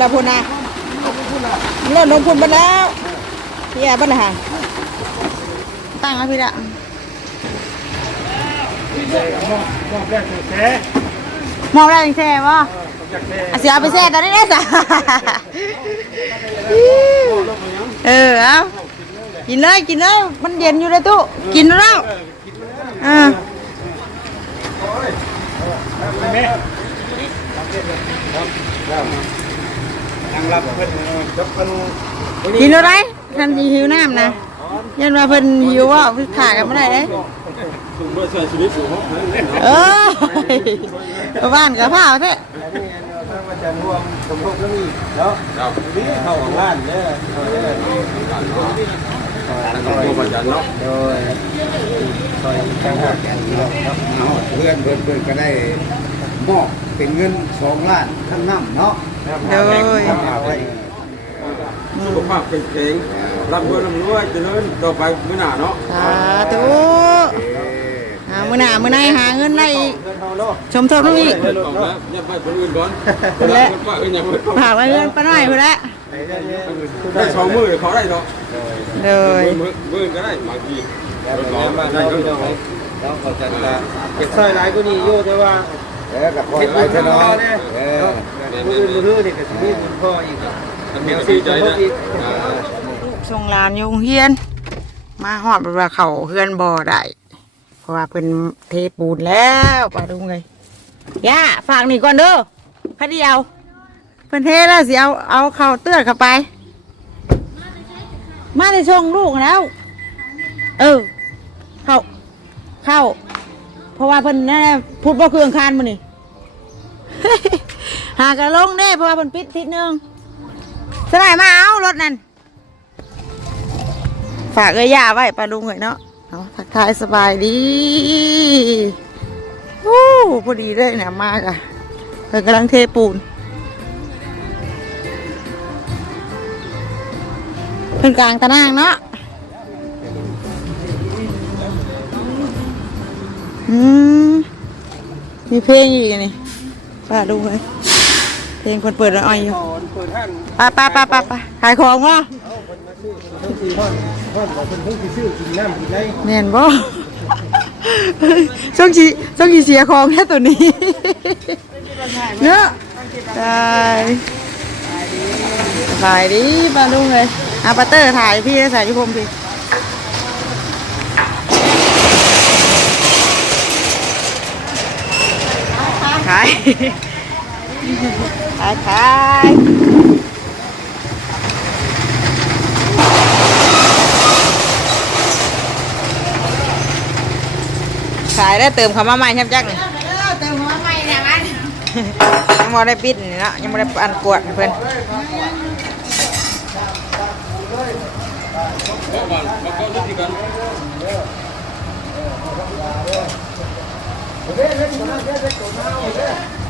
แล้วพุ่นนะล่นลงพุ่นไปแล้วพี่แอบบ้านนะฮะตั้งเอาพี่ละมองแรกแท้มองได้ยังแช่บ่อยากแท้อาเสียไปแช่ตอนนี้ได้สะเออเอากินเลยกินเลยมันเย็นอยู่เลยตู้กินแล้วอ่าแม่ ยังรับเพิ่นจับเพิ่นกินอะไรทันทีหิวน้ำนะยันว่าเพิ่นหิวว่าพี่ขากันไม่ได้เลยถุงด้วยเสื้อชีวิตอยู่ห้องเล่นเออบ้านกับผ้าเท่มันจะรวมสมทบแล้วนี่เนาะครับนี่เข้าของบ้านเด้อเข้าเด้อตั้งตัวประจันเนาะโดยซอยจังหวัดแก่นเนาะครับเอาเพื่อนเพื่อนเพื่อนก็ได้มอบเป็นเงินสองล้านข้างน้ำเนาะ โดยเอาไว้สุขภาพแข็งร่ำรวยร่ำรวยเจริญต่อไปมื้อหน้าเนาะสาธุหามือหน้ามือในหาเงินได้อีกเงินเฮาเนาะชมทบลูกอีกเงินออกแล้วอย่าไปคนอื่นก่อนคนละคนป้าเอ้ยอย่าไปคนฝากไว้เงินป้าน้อยคนละได้สองมือเขาได้เนาะเลยมือมือก็ได้บางทีแล้วมาได้ก็ต้องต้องเข้าใจละเก็บซอยหลายก็นี่อยู่แต่ว่าแล้วกับคอยเฮ็ดไว้บุญเถอะพ่อเนาะ เนี่ยเออมือมือนี่ก็สิมีบุญพ่ออีกมันมีชื่อใจนะส่งหลานอยโรงเฮียน มาหอดแบบว่าเขาเฮือนบ่อได้เพราะว่าเป็นเทปูนแล้วปลาดุงเลยย่าฝากนี่ก่อนเด้อคดีเอาเพิ่นเทแล้วสิเอาเอาเข่าเตื้อนเข้าไป มาได้ส่งลูกแล้ว เออ เข้าเข้า เพราะว่าเพิ่นนั่นน่ะพูดว่าเครื่องคานมานี่ หากระลงเด้เพราะว่าเพิ่นปิดทิศนึงสมัยมาเอารถนั่นฝากเอ้ยย่าไว้ปลาลุงเลยเนาะเอาทักทายสบายดีโอ้พอดีเลยเนี่ยมากอะเพิ่นกำลังเทปูนเพิ่นกลางตะนางเนาะอืมมีเพลงอีกนี่ป้าดูเลย เพลงคนเปิดอ้อยอยู่เปิดห้างไปไปไปไปไปขายของวะทั้งสี่ห้องห้องบอกเป็นทั้งสี่ซื้อกินน้ำกินไรแม่นบ่ช่วงชีช่วงชีเสียของแค่ตัวนี้เนาะได้ถ่ายดิปลาลุงเลยอาปัตเตอร์ถ่ายพี่ใส่ยุพมพี่ถ่าย ถ่ายถ่ายขายได้เติมคำว่าใหม่ใช่ไหมจักนี่เติมหัวใหม่เนี่ยมันยังบ่ได้ปิดนี่เนาะยังบ่ได้อันกวดเพิ่นเ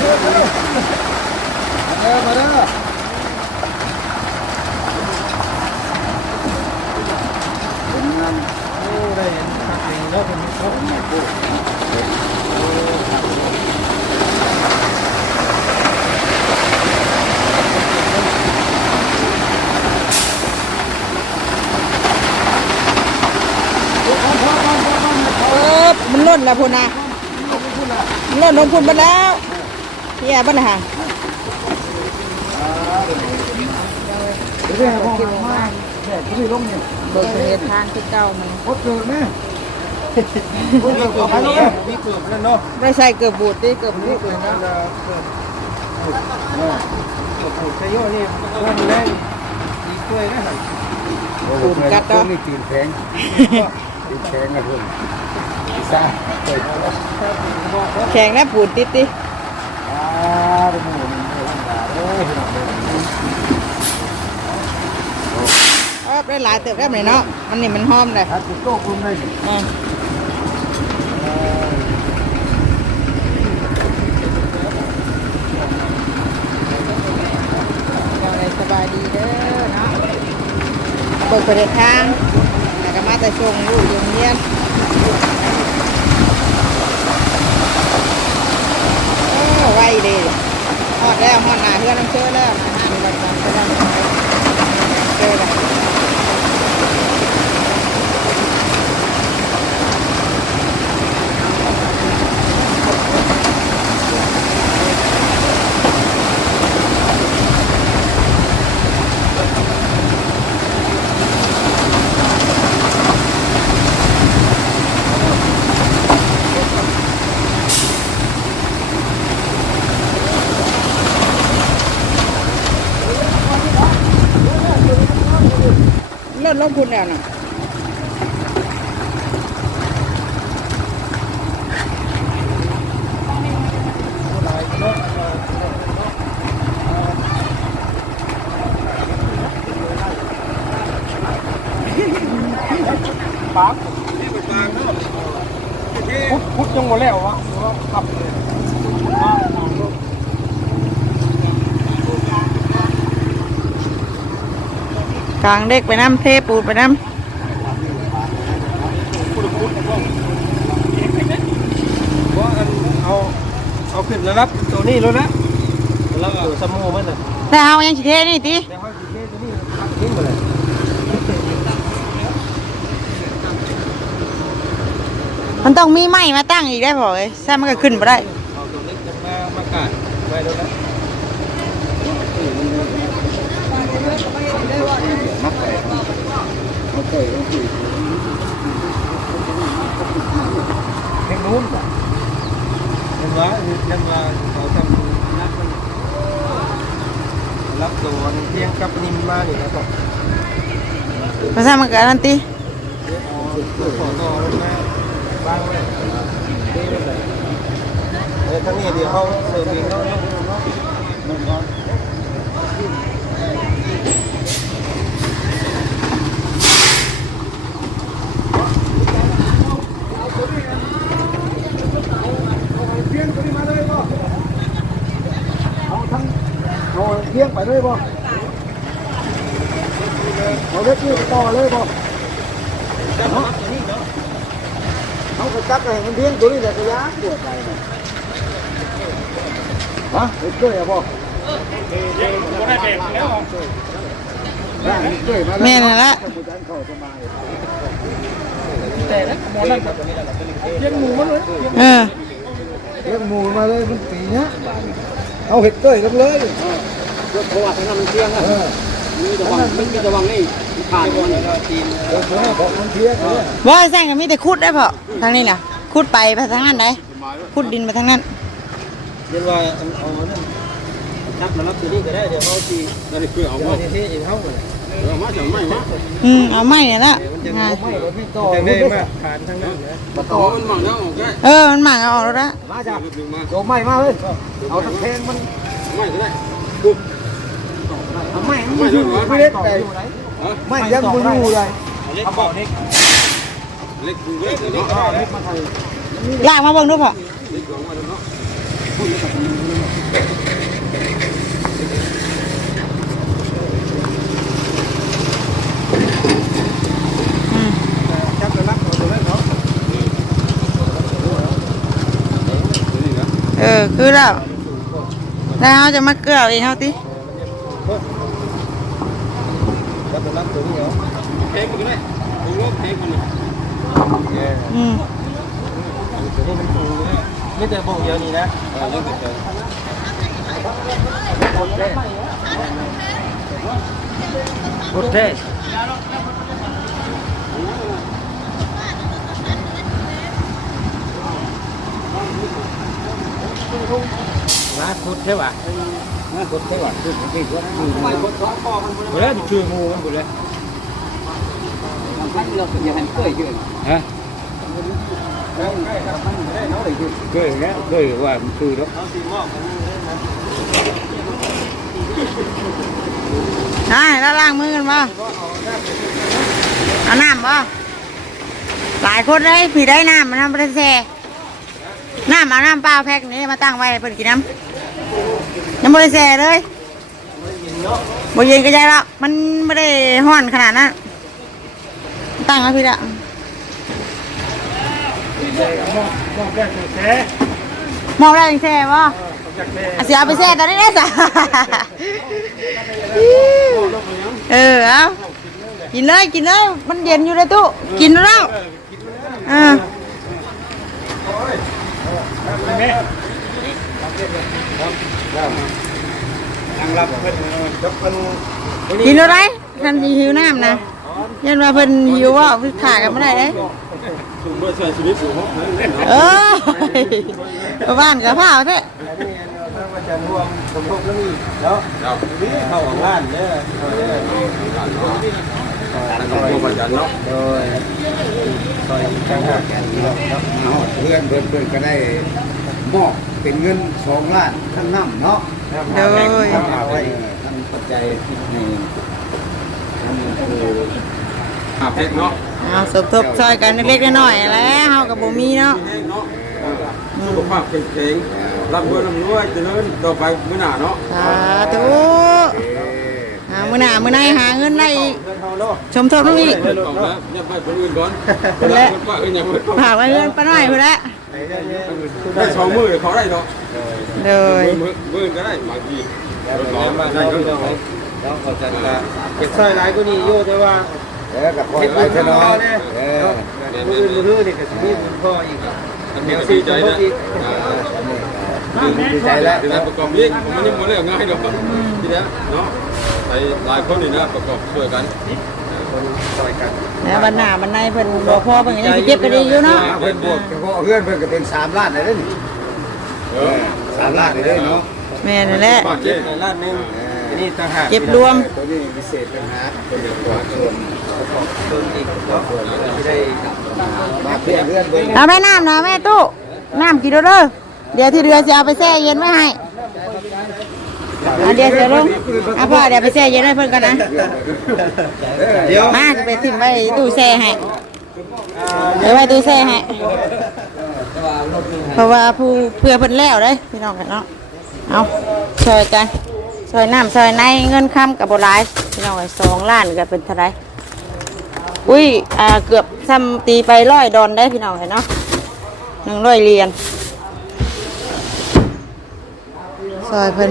เทียมเออมันล่นแล้วพุ่นนะมันล่นลงพุ่นไปแล้ว พี่บ้านห่างเรื่องของมาแดดที่ลงเนี่ยเบิกเหตุทางที่เก่ามันโคตรเกินไหมโคตรเกินไปเลยนี่เกินแล้วเนาะไม่ใช่เกือบบูดดิเกือบูดเลยนะเกิดบูดเกิดบูดใช่ย่อนี่มันแรงดีช่วยนะตูนกัดเนาะนี่ตีนแข็งตีนแข็งนะเพื่นซ่าแข็งนะปูดติดดิ ได้หลายเติบได้ไหมเนาะมันนี่มันหอมเลยถ้าติดโต๊ะคุณได้นี่อืมยังไงสบายดีเด้อเนาะเบิกประเทศทางแล้วก็มาแต่ชงลูกอยู่โรงเรียนโอ้ไวดีฮอดแล้วฮอดหนาเพื่อนน้ำเชื่อแล้วอาหารบัดนั้นก็ได้เจอแล้ว ลดลงทุนแล้วนะพุดพุดยังหมดแล้ววะขับ กลางเด็กไปน้ำเทปูนไปน้ว่าอันเอาเอาขึ้นแล้วรับตัวนี้แล้วนะแล้วตัวสมูมันน่ะำแล้วเอายังสิเทนี่ติแต่ว่าสิเทตัวนี้พักทิ้งไปเลยมันต้องมีไม้มาตั้งอีกได้พอเลยใช่มันก็ขึ้นมาได้เอาตัวเล็กจะมามากาดไว้แล้วนะ มักไป เอาไปเอาไปเพ่งนู้นจ้ะยังว่ายังว่าเขาทำนักมันรั บตัวเพียงกับนิมมานี่นะครับเพราะฉะนั้นมันก็อันนั่นติขอต่อล เลยเออทั้งนี้เดี๋ยวเขาเสิร์ฟเองเนาะเนาะเพียงตัวนี้มาเลยบ่เอาทั้งเอาเพียงไปเลยบ่เอาเล็กนี่ต่อเลยบ่เอากระจักให้มันเพียงตัวนี้แหละกระยาปวดใจน่ะฮะเฮ็ดเกยอะบ่ได้เด็กแล้วได้เกยมาแล้วแม่นั่นละจะบ่ทันเข้าจะมาเลี้ยงหมูมันเลยเออเลี้ยงหมูมาเลยมันปีเนี้ยเอาเห็ดเกยลงเลยเพราะว่าทางนั้นมันเที่ยงอะเออมีแต่วังมันมีแต่วังนี่ผ่านมันเออบอกมันเพี้ยนเลยว่าแซงก็มีแต่ขุดได้พอทางนี้ล่ะขุดไปไปทางนั้นได้ขุดดินไปทางนั้นเรียนว่าเอาเอานั่นนับมารับตัวนี้ก็ได้เดี๋ยวเขาตีนั่นคือเอาเอาว่าที่ที่อีกเท่าเลยเอามาจากไม่มา อืมเอาไม้เนี่ยละมันจะง่ายไม่เลยพี่ต่อจะไม่ได้ได้มาผ่านทางนั้นนะมาต่ต่ออมันมั่งแล้วออกได้เออมันหมางเอาออกแล้วละมาจ้ะดึงมาโยมไม่มาเลยเอาตะแคงมันไม่ก็ได้ปุ๊บเอาไม่ไม่อยู่ไม่เล็กแต่ไม่ยังไม่อยู่เลยเล็กบอกเล็กเล็กดูเล็กเนาะเล็กมาไทยลากมาเบิ่งดูพอเล็กของมันเนาะอืม จับตัวรับตัวนั้นเนาะ นี่นะ เออ คือแล้วแล้วเขาจะมาเกลือเองเขาติจับตัวรับตัวนี้เนาะแพงก็ได้ดูว่าแพงมันอืมตัวนี้มันปูนะไม่แต่บ่งเดียวนี้นะเออยังติดใจรพุ ทธเทศมาพุทธเทวะพุทธเทวะพุทธเทวะบ่ได้ชื่องูมันบ่เลยท่านเราจะให้เกิดขึ้นฮะเคยแล้วเคยว่ามันคือแล้วใช่แล้วล้างมือกันบ่เอาน้ำบ่หลายคนเลยพี่ได้น้ำมาน้ำประเทศ น้ำเอาน้ำเปล่าแพ็คนี้มาตั้งไว้ให้เพิ่นกินน้ำยังบริเซเลยบ่เย็นก็ได้แล้วมันไม่ได้ห้อนขนาดนั้นตั้งไว้พี่ละมองแก้แท้มองได้ยังแซ่บ่อาเสียเอาไปแซ่ตอนนี้ได้จ้ะเออเอากินเลยกินเลยมันเย็นอยู่ในตู้กินแล้วเออ นั่งรับเพิ่นจบเพิ่นกินอะไรท่านสิหิวน้ำนะยันว่าเพิ่นหิวว่าเพิ่นขากันไม่ได้เลยถุงเบอร์ใช้ชีวิตอยู่ห้องเออบ้านกับผ้าเอาเถอะอันนี้เราก็จะรวมสมทบแล้วนี่เนาะนี่เข้าของบ้านเด้อ เข้าเด้อตัวประจันเนาะโดยซอยกลางหาดกันเนาะเอาเพื่อนเพื่อนเพื่อนก็ได้มอบเป็นเงินสองล้านทั้งน้ำเนาะโดย ทั้งเอาไว้ทั้งปัจจัยนี่นั่นคืออาเพชรเนาะเอาสมทบซอยกันเล็กๆน้อยๆแล้วเฮากับบ่มีเนาะเนาะสุขภาพแข็งแรงรับเงินรวยเจริญต่อไปมื้อหน้าเนาะ สาธุ มื้อหน้ามื้อไหนหาเงินได้อีกเพิ่นเฮาเนาะชมทบลูกอีกเดี๋ยวต่อแล้วเนี่ยไปคนอื่นก่อนคนละคนว่าเอ้ยอย่าเพิ่งฝากไว้เงินป้าน้อยพุ่นละได้สองมือเขาได้เนาะเลยมือมือก็ได้บางทีแล้วแม่มาได้ก็ต้องให้ต้องเขาใจกันเก็บซอยหลายกว่านี้อยู่แต่ว่าแล้วก็คอไว้เถอะเนาะเออผู้อื่นบ่รู้นี่ก็สิมีคุณพ่ออีกอันนี้ดีใจนะดีใจแล้วที่ประกอบยิ่งมันยังไม่ได้ง่ายหรอกทีนี้เนาะ ไปหลายคนนี่นะประกอบช่วยกันคนซอยกันแล้ววันหน้าวันไหนเพิ่นบ่พอเพิ่นก็ยังสิเก็บไปได้อยู่เนาะเพื่อนบวกเฉพาะเพื่อนเพื่อนก็เป็นสามล้านเลยเด้อนี่เออสามล้านเลยเด้อเนาะแม่นั่นแหละปากเจ็เจ็บบในล้านหนึงอันนี้ต่างหากเก็บรวมตัวนี้พิเศษปัญหาเป็นเด็กกว่าส่วนเพิ่มอีกเนาะไม่ได้กลับมามาเพื่อนเพื่อนเบิ่งเอาแม่น้ำนะแม่ตู้น้ำกี่โดเด้อเดี๋ยวที่เรือจะเอาไปแช่เย็นไว้ให้เอาเดี๋ยวเสือลงเอาพ่อเดี๋ยวไปแช่เย็นให้เพิ่นกันนะเดี๋ยวมาจะไปทิ้งไว้ตู้แช่ให้เดี๋ยวไว้ตู้แช่ให้เพราะว่าผู้เพื่อเพิ่นแล้วเลยพี่น้องกันเนาะเอาช่วยกันช่วยน้ำช่วยในเงินค้ำกับโบราณพี่น้องกันสองล้านก็เป็นเท่าไหรอุ้ยอ่าเกือบซ้ำตีไปร้อยดอนได้พี่น้องกันเนาะหนึ่งร้อยเหรียญซอยเพิ่น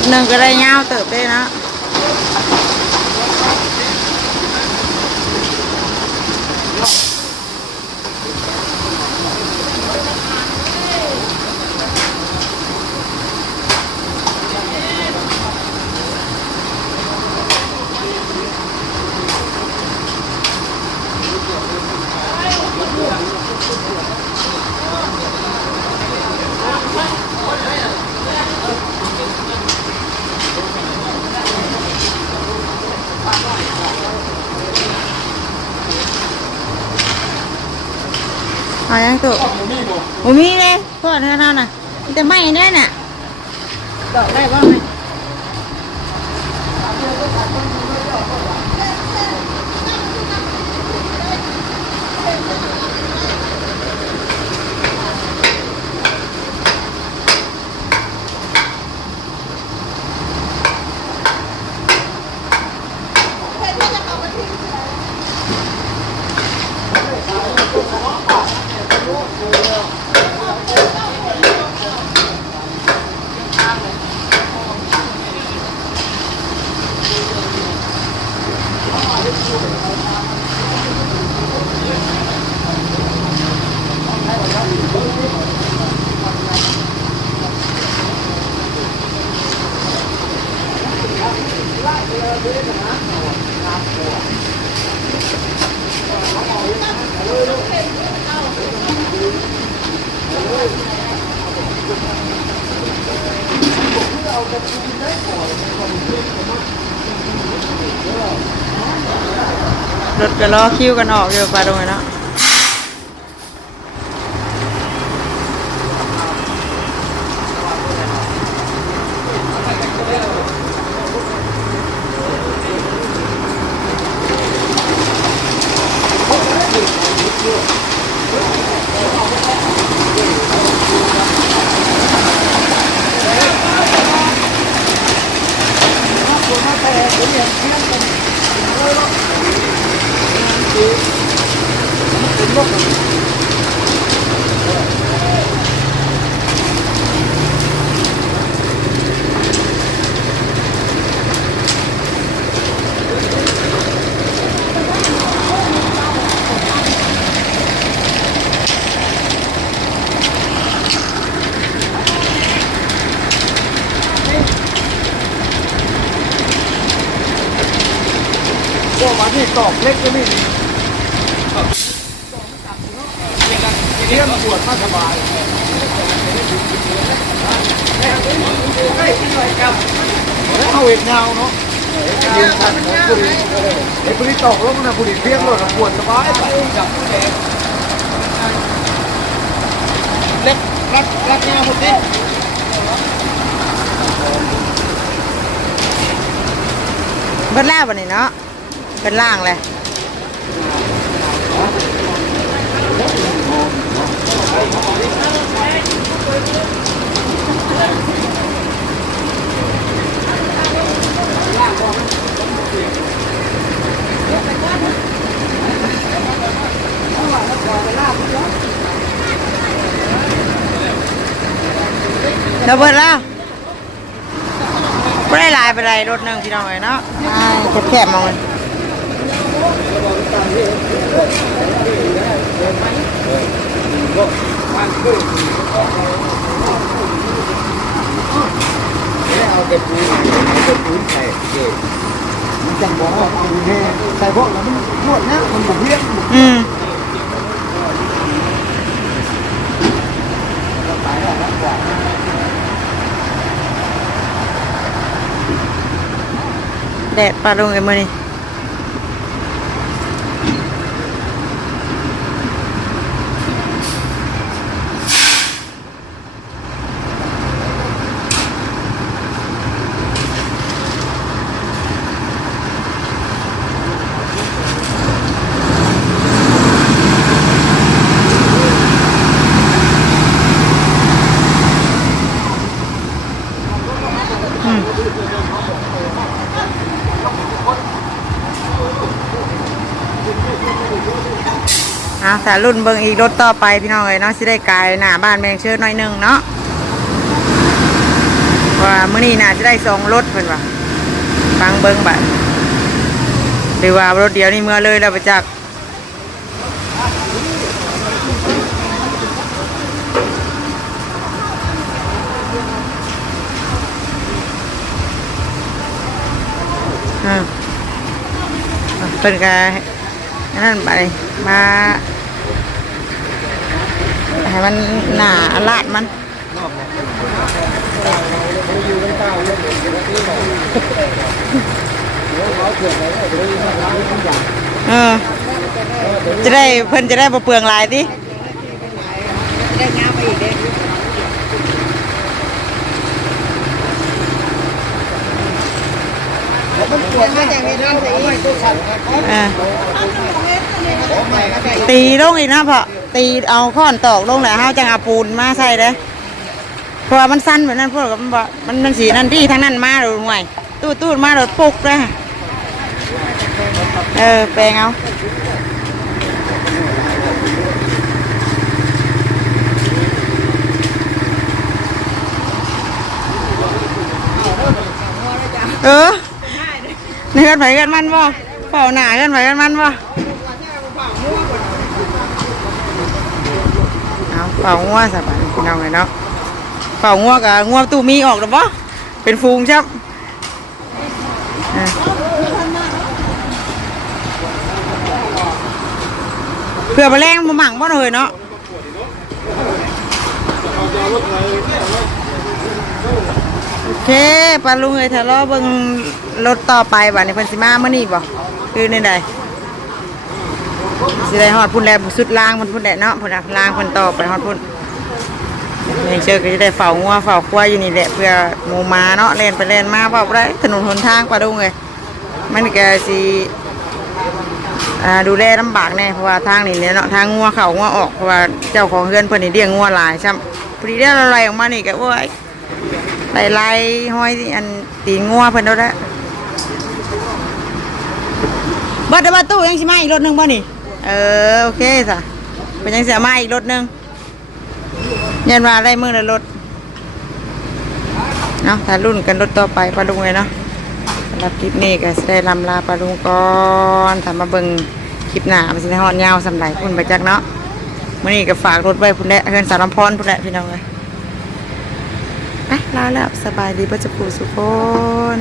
รถหนึ่งก็ได้ยาวเติบได้นะ ยังตุโอ้มีเลยทอดให้เราน่ะมีแต่ไม่แน่น่ะดอกได้บ้างไหม ก็รอคิวกันออกอยู่ปลาตรงไหนเนาะพวกมาที่ตอก เล็กก็นี่เลี้ยงปวดมาสบายเอาเห็ดเงาเนาะเยืนขันของผู้ดีไอ้ผู้ดีตกแล้วมันนะผู้ดีเลี้ยงรถปวดสบายไปเล็กรักรักเงาหมดดิเบิดแล้ววันนี้เนาะ เป็นล่างเลยเดี๋ยวเบิดแล้วไม่ได้ลายไปไรรถหนึ่งพี่น้องเลยเนาะแคบๆมองเลย เอาเก็บปูเอาเก็บปูใส่เก็บมั นาะแดดปลาลงไอ้มือนี่เอาสารุ่นเบิงอีกรถต่อไปพี่น้องเลยเนาะสิได้กลายหน้าบ้านแมงเชิดน่อยหนึงเนาะว่ามื้อนี้น่าจะได้สองรถเพิ่นว่าฟังเบิงบัดหรือว่ารถเดียวนี่เมื่อเลยแล้วไปจักอืมอะเพิ่นก็นั่นไปมา ให้มันหนาลาดมันเออจะได้เพิ่นจะได้บ่เปลืองลายติได้งามไปอีกเด้มันปวดมาจากนี้แล้วเอาไม่ตัวสั่นไปก่อนอ่า ตีลงอีกนะพ่อตีเอาค้อนตอกลงแล้วเฮาจังเอาปูนมาใส่เด้เพราะว่ามันสั้นแบบนั้นพวกมันบ่มันมันสีนั่นที่ทั้งนั้นมาโดนห่วยตู้ตู้มาโดนปุกเลยเออแปลงเอาเออเนื้อไปกันมันบ่เฝ้าหนากันไปกันมันบ่ เอาเป่างัวสบายพี่น้องเลยเนาะเป่างัวกับงัวตู้มีออกหรือเปะเป็นฟูงใชับอ่เพื่อมาแรงมาหมั่งบ่เลยเนาะโอเคปลาลุงเอ้ยถ้ารอเบิ่งรถต่อไปบ่ในเพิ่นสิมาเมื่อนี้บ่คือในใด สิได้ฮอดพุ่นแล้วสุดล่างมันพุ่นแหละเนาะพุ่นล่างพุ่นต่อไปฮอดพุ่นนี่เชื่อก็จะได้เฝ้างัวเฝ้าควายอยู่นี่แหละเพื่อหมูมาเนาะเล่นไปเล่นมาเว่าได้ถนนหนทางปลาดุงเลยมันก็สิดูแลลำบากแน่เพราะว่าทางนี่เนี่ยเนาะทางงัวเข้างัวออกเพราะว่าเจ้าของเฮือนเพิ่นนี่เลี้ยงงัวหลายซ้ำพอดีได้อะไรออกมานี่ก็โอ้ยไล่ห้อยอันตีงัวเพิ่นเอาได้บัดบัดตู้ยังสิมาอีกรถหนึ่งบ่นี่ เออโอเคสะเป็นยังเสียมาอีกรถหนึงยันว่าได้มือละรถเนาะถ้ารุ่นกันรถต่อไปปลาลุงเลยเนาะสำหรับคลิปนี้ก็สิได้ลำลาปลาลุงก่อนถ้ามาเบิ่งคลิปหน้ามันสิได้ฮอดยาวสำหรับพุ่นไปจักเนาะมื่อนี้ก็ฝากรถไว้พุ่นแหละเฮือนสารพรพุ่นแหละพี่น้องเลยไปลาแล้วสบายดีเบ่จะปูสุกคน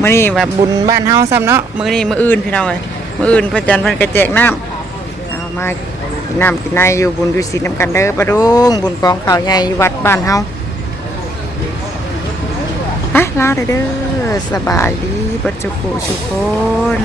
มื่อนี้แบบบุญบ้านเฮาซ้ำเนาะมื้อนี้มืออื่นพี่น้องเลย มื่อื่นพระจันทร์พันก็แจกน้ำเอามากินน้ำกินในอยู่บุญดุสิตน้ำกันเด้อปะดุงบุญกองข่าวใหญ่วัดบ้านเฮาไปลาเด้อสบายดีปัจจุกุชุกคน